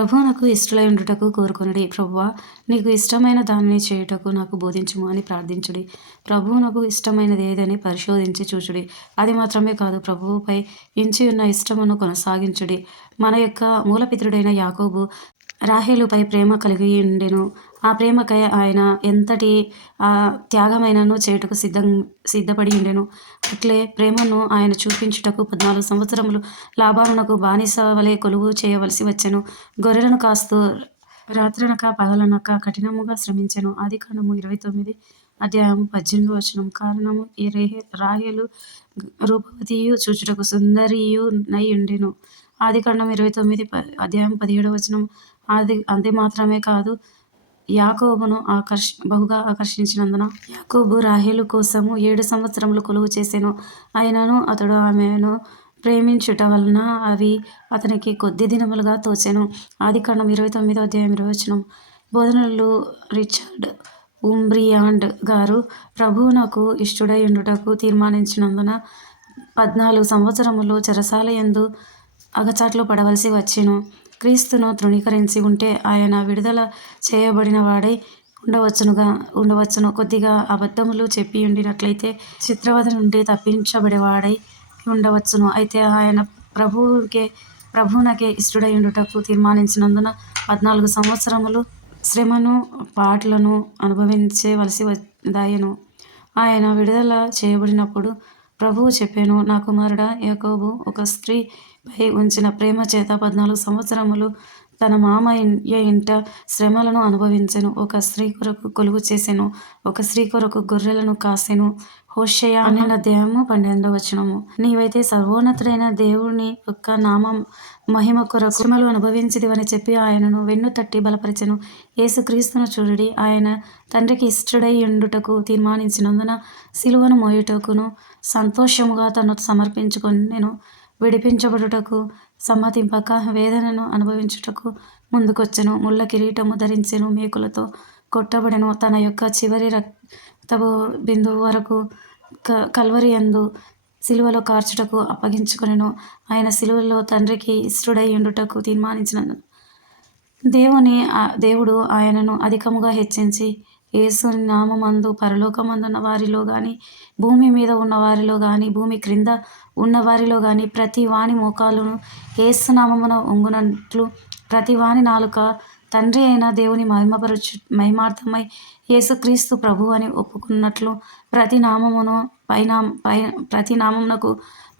ప్రభువునకు ఇష్టలై ఉండుటకు కోరుకొనుడి. ప్రభువా, నీకు ఇష్టమైన దానిని చేయుటకు నాకు బోధించుము అని ప్రార్థించుడి. ప్రభువునకు ఇష్టమైనది ఏదని పరిశోధించి చూచుడి. అది మాత్రమే కాదు, ప్రభువుపై ఎంచియున్న ఇష్టమును కొనసాగించుడి. మన యొక్క మూలపితరుడైన యాకోబు రాహేలుపై ప్రేమ కలిగియుండెను. ఆ ప్రేమకై ఆయన ఎంతటి త్యాగమైనను చేయుటకు సిద్ధపడియుండెను. అట్లే ప్రేమను ఆయన చూపించుటకు 14 సంవత్సరములు లాబానునకు బానిస వలె కొలువు చేయవలసి వచ్చెను. గొర్రెలను కాస్తూ రాత్రనక పగలనక కఠినముగా శ్రమించెను. ఆదికాండము 29 అధ్యాయము 18 కారణము ఈ రాహేలు రూపవతియు చూచుటకు సుందరియు నై ఉండెను. ఆదికాండం 29 అధ్యాయం 17 అది మాత్రమే కాదు, యాకోబును బహుగా ఆకర్షించినందున యాకోబు రాహేలు కోసము 7 సంవత్సరములు కొలువు చేసెను. అయినను అతడు ఆమెను ప్రేమించుట వలన అవి అతనికి కొద్ది దినములుగా తోచెను. ఆదికాండం 29 అధ్యాయం 20 బోధనలు రిచర్డ్ ఉంబ్రియాండ్ గారు ప్రభువునకు ఇష్టుడై ఉండుటకు తీర్మానించినందున 14 సంవత్సరములు చెరసాలయందు అగచాట్లు పడవలసి వచ్చెను. క్రీస్తును తృణీకరించి ఉంటే ఆయన విడుదల చేయబడిన వాడై ఉండవచ్చును. కొద్దిగా అబద్ధములు చెప్పియుండినట్లయితే చిత్రవధ నుండి తప్పించబడేవాడై ఉండవచ్చును. అయితే ఆయన ప్రభువునకే ఇష్టుడై ఉండుటకు తీర్మానించినందున 14 సంవత్సరములు శ్రమను పాట్లను అనుభవించవలసి దాయెను. ఆయన విడుదల చేయబడినప్పుడు ప్రభువు చెప్పెను, నా కుమారుడా యాకోబు ఒక స్త్రీ పై ఉంచిన ప్రేమ చేత 14 సంవత్సరములు తన మామయ్య ఇంట శ్రమలను అనుభవించెను. ఒక స్త్రీ కొరకు కొలువు చేసెను. ఒక స్త్రీ కొరకు గొర్రెలను కాసెను. హోషేయ 12 అధ్యాయము 12 నీవైతే సర్వోన్నతుడైన దేవుని యొక్క నామం మహిమ కొరకు శ్రమలు అనుభవించిదివని చెప్పి ఆయనను వెన్ను తట్టి బలపరిచెను. యేసుక్రీస్తును చూడుడి. ఆయన తండ్రికి ఇష్టుడై ఉండుటకు తీర్మానించినందున సిలువను మోయుటకును సంతోషముగా తన్ను సమర్పించుకొనెను. విడిపించబడుటకు సమ్మతింపక వేదనను అనుభవించుటకు ముందుకొచ్చెను. ముళ్ళ కిరీటము ధరించెను. మేకులతో కొట్టబడెను. తన యొక్క చివరి రక్తపు బిందువు వరకు కల్వరియందు సిలువలో కార్చుటకు అప్పగించుకొనెను. ఆయన సిలువలో తండ్రికి ఇష్టుడై ఉండుటకు తీర్మానించినందున దేవుడు ఆయనను అధికముగా హెచ్చించి యేసుని నామమందు పరలోకమందున్న వారిలో గాని, భూమి మీద ఉన్న వారిలో గాని, భూమి క్రింద ఉన్న వారిలో గాని ప్రతి వాని మోకాలును యేసు నామమున వంగునట్లు, ప్రతి వాని నాలుక తండ్రి అయిన దేవుని మహిమార్థమై యేసుక్రీస్తు ప్రభువు అని ఒప్పుకున్నట్లు ప్రతి నామమునకు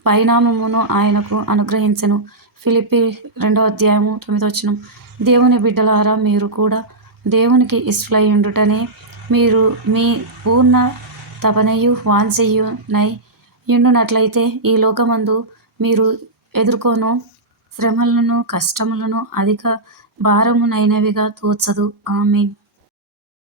పైనామమును ఆయనకు అనుగ్రహించెను. ఫిలిప్పీ 2 అధ్యాయము 9 దేవుని బిడ్డలారా, మీరు కూడా దేవునికి ఇష్టులై ఉండుటనే మీరు మీ పూర్ణ తపనయు వాంఛయునై యుండునట్లయితే ఈ లోకమందు మీరు ఎదుర్కొను శ్రమలను కష్టములను అధిక భారమునైనవిగా తోచదు. ఆమేన్.